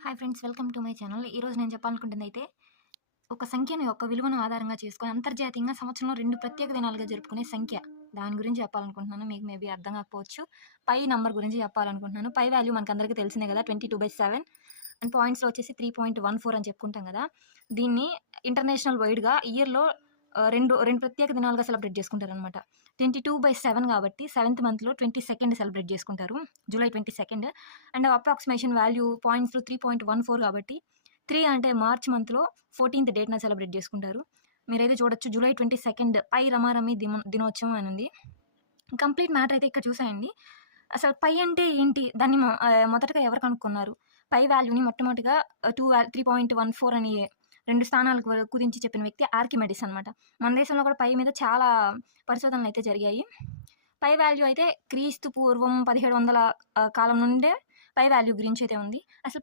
Hi friends, welcome to my channel. ఈరోజు నేను చెప్పాలనుకుంటుంది అయితే ఒక సంఖ్యని ఒక విలువను ఆధారంగా చేసుకొని అంతర్జాతీయంగా సంవత్సరంలో 2 ప్రత్యేక దినాలుగా జరుపుకునే సంఖ్య. దాని గురించి చెప్పాలనుకుంటున్నాను. మీకు మేబీ అర్థం కాకపోవచ్చు. పై నంబర్ గురించి చెప్పాలనుకుంటున్నాను. పై వాల్యూ మనకందరికీ తెలిసిందే కదా, 22/7 అండ్ పాయింట్స్‌లో వచ్చేసి 3.14 అని చెప్పుకుంటాం కదా. దీన్ని ఇంటర్నేషనల్ వైడ్‌గా ఇయర్‌లో 2 ప్రత్యేక దినాలుగా సెలబ్రేట్ చేసుకుంటారనమాట. 22/7 కాబట్టి సెవెంత్ మంత్‌లో 22nd సెలబ్రేట్ చేసుకుంటారు. జూలై 22 అండ్ అప్రాక్సిమేషన్ వాల్యూ పాయింట్స్‌లో 3.14 కాబట్టి 3 అంటే మార్చ్ మంత్‌లో 14th డేట్‌న సెలబ్రేట్ చేసుకుంటారు. మీరైతే చూడొచ్చు, జూలై 22 పై రమారమి దినోత్సవం అని ఉంది. కంప్లీట్ మ్యాటర్ అయితే ఇక్కడ చూసేయండి. అసలు పై అంటే ఏంటి? దాన్ని మొదటగా ఎవరు కనుక్కున్నారు? పై వాల్యూని మొట్టమొదటిగా 3.14 అని 2 స్థానాలకు కుదించి చెప్పిన వ్యక్తి ఆర్కిమెడిస్ అనమాట. మన దేశంలో కూడా పై మీద చాలా పరిశోధనలు అయితే జరిగాయి. పై వాల్యూ అయితే క్రీస్తు పూర్వం 1700 కాలం నుండే పై వాల్యూ గురించి అయితే ఉంది. అసలు